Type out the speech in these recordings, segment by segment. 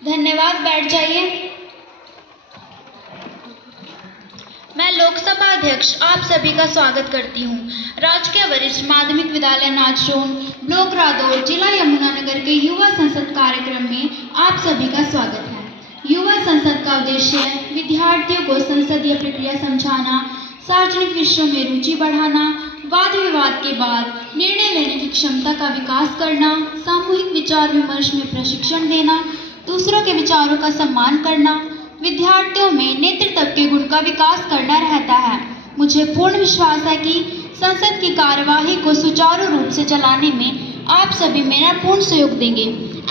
धन्यवाद, बैठ जाइए। मैं लोकसभा अध्यक्ष आप सभी का स्वागत करती हूँ। राजकीय वरिष्ठ माध्यमिक विद्यालय नाचरोन, ब्लॉक रादौर, जिला यमुनानगर के युवा संसद कार्यक्रम में आप सभी का स्वागत है। युवा संसद का उद्देश्य विद्यार्थियों को संसदीय प्रक्रिया समझाना, सार्वजनिक विषयों में रुचि बढ़ाना, वाद विवाद के बाद निर्णय लेने की क्षमता का विकास करना, सामूहिक विचार विमर्श में प्रशिक्षण देना, दूसरों के विचारों का सम्मान करना, विद्यार्थियों में नेतृत्व के गुण का विकास करना रहता है। मुझे पूर्ण विश्वास है कि संसद की कार्यवाही को सुचारू रूप से चलाने में आप सभी मेरा पूर्ण सहयोग देंगे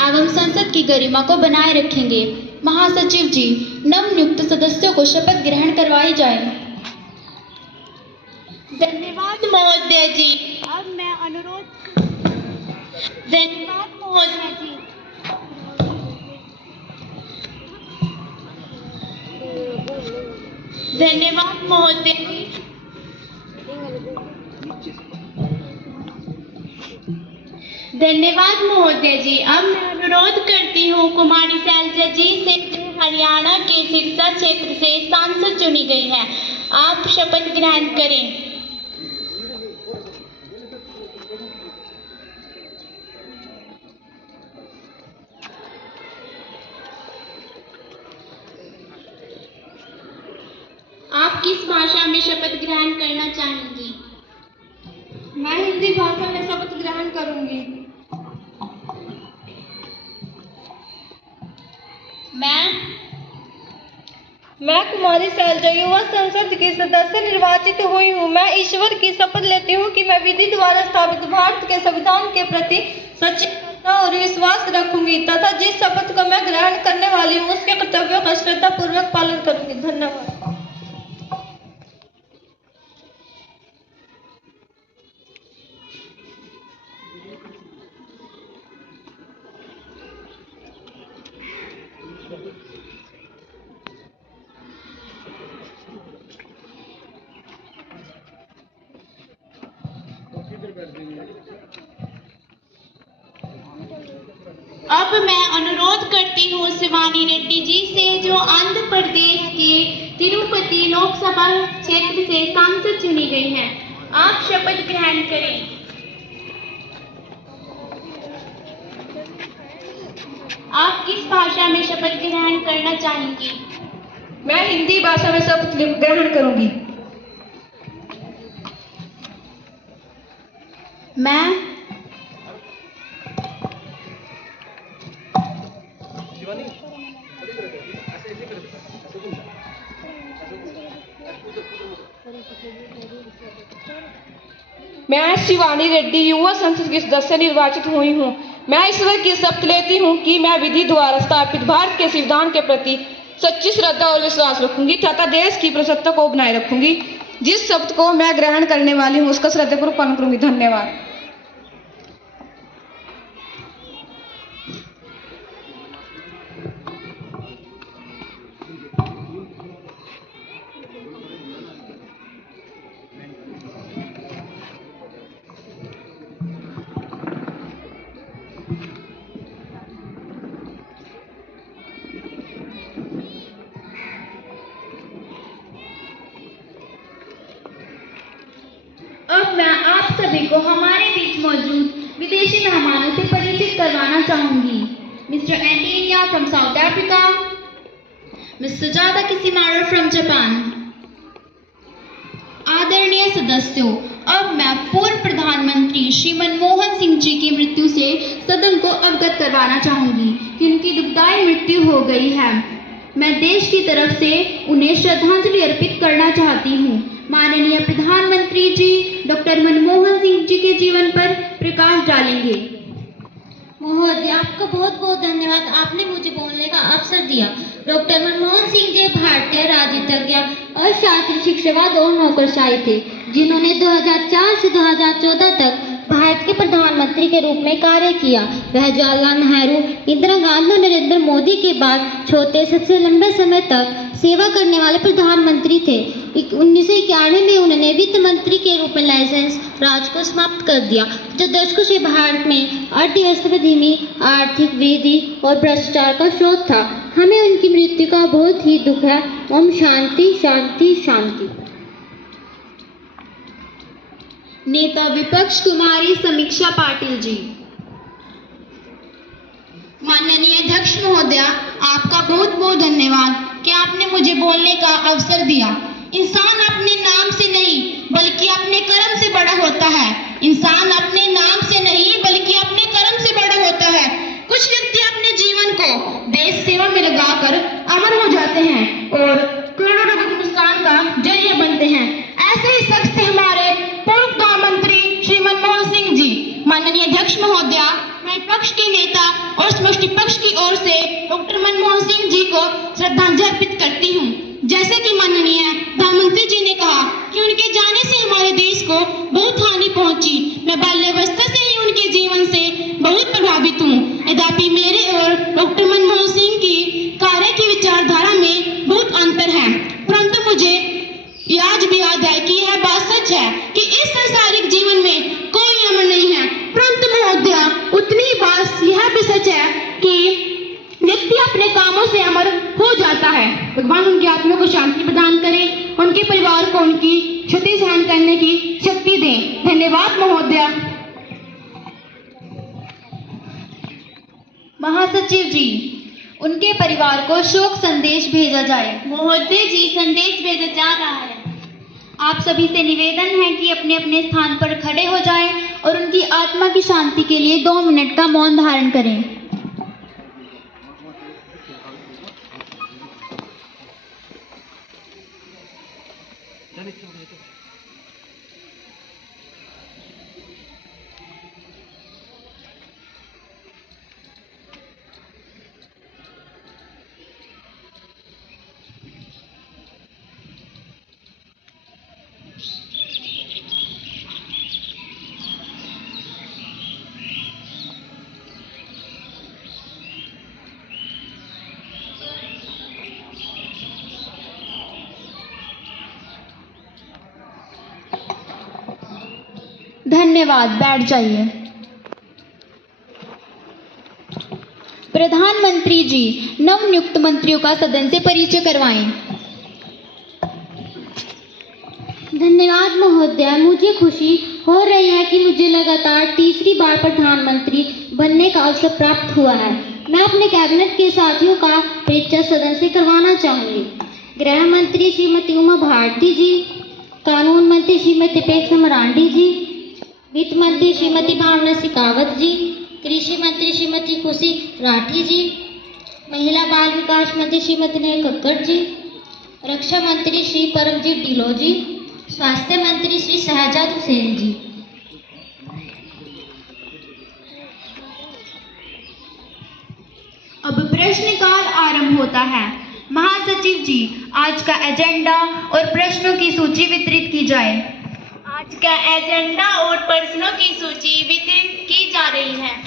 एवं संसद की गरिमा को बनाए रखेंगे। महासचिव जी, नवनियुक्त सदस्यों को शपथ ग्रहण करवाई जाए। धन्यवाद महोदय जी। अब मैं अनुरोध धन्यवाद महोदय जी। धन्यवाद महोदय जी। धन्यवाद महोदय जी। अब मैं अनुरोध करती हूँ कुमारी शैलजा जी से, जो हरियाणा के सिरसा क्षेत्र से सांसद चुनी गई है। आप शपथ ग्रहण करें। आप किस भाषा में शपथ ग्रहण करना चाहेंगी? मैं हिंदी भाषा में शपथ ग्रहण करूंगी। मैं कुमारी शैलजा युवा संसद की सदस्य निर्वाचित हुई हूँ। मैं ईश्वर की शपथ लेती हूँ कि मैं विधि द्वारा स्थापित भारत के संविधान के प्रति सच्ची श्रद्धा और विश्वास रखूंगी तथा जिस शपथ को मैं ग्रहण करने वाली हूँ उसके कर्तव्यों का श्रद्धापूर्वक पालन करूंगी। धन्यवाद। अब मैं अनुरोध करती हूँ शिवानी रेड्डी जी से, जो आंध्र प्रदेश के तिरुपति लोकसभा क्षेत्र से सांसद चुनी गई हैं। आप शपथ ग्रहण करें। आप किस भाषा में शपथ ग्रहण करना चाहेंगी? मैं हिंदी भाषा में शपथ ग्रहण करूंगी। मैं शिवानी रेड्डी युवा संसद की सदस्य निर्वाचित हुई हूँ। मैं ईश्वर की शपथ लेती हूँ कि मैं विधि द्वारा स्थापित भारत के संविधान के प्रति सच्ची श्रद्धा और विश्वास रखूंगी तथा देश की प्रभुसत्ता को बनाए रखूंगी। जिस शपथ को मैं ग्रहण करने वाली हूँ उसका श्रद्धापूर्वक पालन करूंगी। धन्यवाद। अब मैं आप सभी को हमारे बीच मौजूद विदेशी मेहमानों से परिचित करवाना चाहूंगी। Mister Antinia from South Africa, mister Jada Kisimaro from Japan. आदरणीय सदस्यों, अब मैं पूर्व प्रधानमंत्री श्री मनमोहन सिंह जी की मृत्यु से सदन को अवगत करवाना चाहूंगी कि उनकी दुखदायी मृत्यु हो गई है। मैं देश की तरफ से उन्हें श्रद्धांजलि अर्पित करना चाहती हूँ। माननीय प्रधानमंत्री जी डॉक्टर मनमोहन सिंह जी के जीवन पर प्रकाश डालेंगे। महोदय, आपका बहुत बहुत धन्यवाद। आपने मुझे बोलने का अवसर दिया। डॉक्टर मनमोहन सिंह जी भारतीय राजनीतिज्ञ, अर्थशास्त्री, शिक्षाविद और नौकरशाही थे, जिन्होंने 2004 से 2014 तक भारत के प्रधानमंत्री के रूप में कार्य किया। वह जवाहरलाल नेहरू, इंदिरा गांधी और नरेंद्र मोदी के बाद चौथे सबसे लंबे समय तक सेवा करने वाले प्रधानमंत्री थे 1991 में उन्होंने वित्त मंत्री के रूप में लाइसेंस राज को समाप्त कर दिया, जो दशकों से भारत में अर्थव्यवस्था में धीमी आर्थिक वृद्धि और भ्रष्टाचार का स्रोत था। हमें उनकी मृत्यु का बहुत ही दुख है। ओम शांति शांति शांति। नेता विपक्ष कुमारी समीक्षा पाटिल जी। माननीय अध्यक्ष महोदया, आपका बहुत बहुत धन्यवाद कि आपने मुझे बोलने का अवसर दिया। इंसान अपने नाम से नहीं बल्कि अपने कर्म से बड़ा होता है। इंसान अपने नाम से नहीं बल्कि अपने कर्म से बड़ा होता है। कुछ व्यक्ति अपने जीवन को देश सेवा में लगाकर अमर हो जाते हैं और करोड़ों लोगों के उत्थान का जरिया बनते हैं। ऐसे ही शख्स थे हमारे पूर्व प्रधानमंत्री श्री मनमोहन सिंह जी। माननीय अध्यक्ष महोदया, मैं विपक्ष के नेता और समष्टि पक्ष की ओर से डॉक्टर मनमोहन सिंह जी को श्रद्धांजलि अर्पित करती हूँ। जैसे कि माननीय प्रधानमंत्री जी ने कहा कि उनके जाने से हमारे देश को बहुत हानि पहुंची। मैं बाल्यावस्था से ही उनके जीवन से बहुत प्रभावित हूँ। यद्यपि मेरे और डॉक्टर मनमोहन सिंह की कार्य की विचारधारा में बहुत अंतर है, परंतु मुझे आज भी याद है कि यह बात सच है कि इस सांसारिक जीवन में कोई अमर नहीं है। परंतु महोदया, उतनी बात यह भी सच है कि व्यक्ति अपने कामों से अमर हो जाता है। भगवान उनकी आत्मा को शांति प्रदान करें, उनके परिवार को उनकी क्षति सहन करने की शक्ति दें। धन्यवाद महोदया। महासचिव जी, उनके परिवार को शोक संदेश भेजा जाए। महोदय जी, संदेश भेजा जा रहा है। आप सभी से निवेदन है कि अपने अपने स्थान पर खड़े हो जाएं और उनकी आत्मा की शांति के लिए 2 मिनट का मौन धारण करें। धन्यवाद, बैठ जाइए। प्रधानमंत्री जी, नवनियुक्त मंत्रियों का सदन से परिचय करवाएं। धन्यवाद महोदया। मुझे खुशी हो रही है कि मुझे लगातार तीसरी बार प्रधानमंत्री बनने का अवसर प्राप्त हुआ है। मैं अपने कैबिनेट के साथियों का परिचय सदन से करवाना चाहूँगी। गृह मंत्री श्रीमती उमा भारती जी, कानून मंत्री श्रीमती अपेक्षा मरांडी जी, वित्त मंत्री श्रीमती भावना शेखावत जी, कृषि मंत्री श्रीमती खुशी राठी जी, महिला बाल विकास मंत्री श्रीमती नेहा कक्कड़ जी, रक्षा मंत्री श्री परमजीत ढिल्लों जी, स्वास्थ्य मंत्री श्री शहजाद हुसैन जी। अब प्रश्नकाल आरंभ होता है। महासचिव जी, आज का एजेंडा और प्रश्नों की सूची वितरित की जाए। आज का एजेंडा और प्रश्नों की सूची वितरित की जा रही है।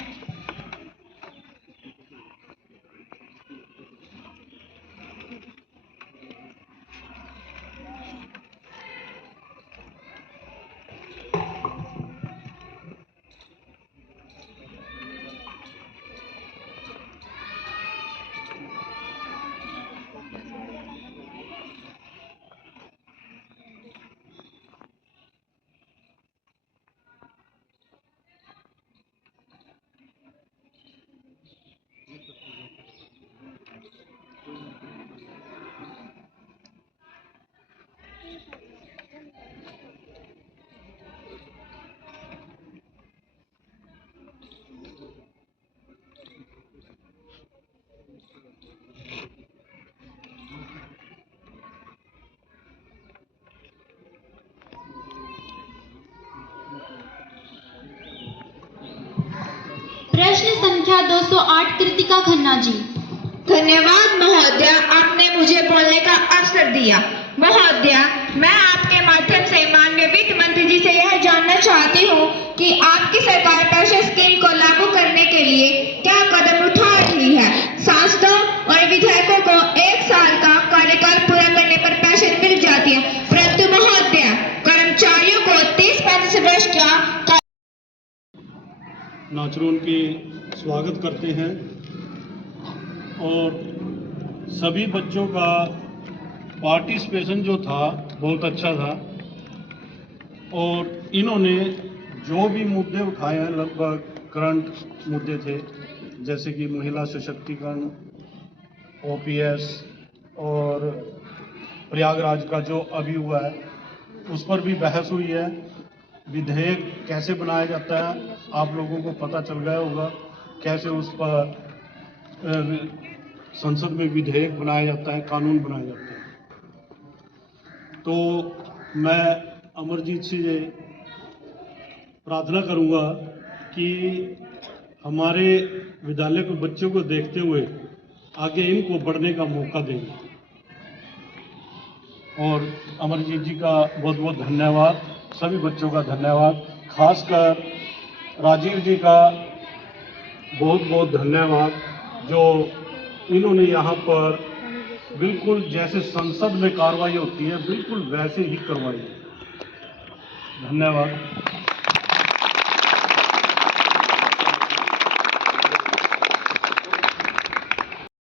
प्रश्न संख्या 208 कृतिका खन्ना जी। धन्यवाद महोदया, आपने मुझे बोलने का अवसर दिया। महोदया, मैं आपके माध्यम से माननीय वित्त मंत्री जी से यह जानना चाहती हूँ कि आपकी सरकार पेंशन स्कीम को लागू करने के लिए क्या कदम उठा रही है। सांसदों और विधायकों को 1 साल का कार्यकाल पूरा करने पर पेंशन मिल जाती है, चर्चा नाचरों के स्वागत करते हैं और सभी बच्चों का पार्टिसिपेशन जो था बहुत अच्छा था और इन्होंने जो भी मुद्दे उठाए हैं लगभग करंट मुद्दे थे, जैसे कि महिला सशक्तिकरण, ओपीएस और प्रयागराज का जो अभी हुआ है उस पर भी बहस हुई है। विधेयक कैसे बनाया जाता है आप लोगों को पता चल गया होगा, कैसे उस पर संसद में विधेयक बनाया जाता है, कानून बनाया जाता है। तो मैं अमरजीत से प्रार्थना करूंगा कि हमारे विद्यालय के बच्चों को देखते हुए आगे इनको बढ़ने का मौका देंगे। और अमरजीत जी का बहुत बहुत धन्यवाद, सभी बच्चों का धन्यवाद, खासकर राजीव जी का बहुत बहुत धन्यवाद जो इन्होंने यहाँ पर बिल्कुल जैसे संसद में कार्रवाई होती है बिल्कुल वैसे ही करवाई। धन्यवाद।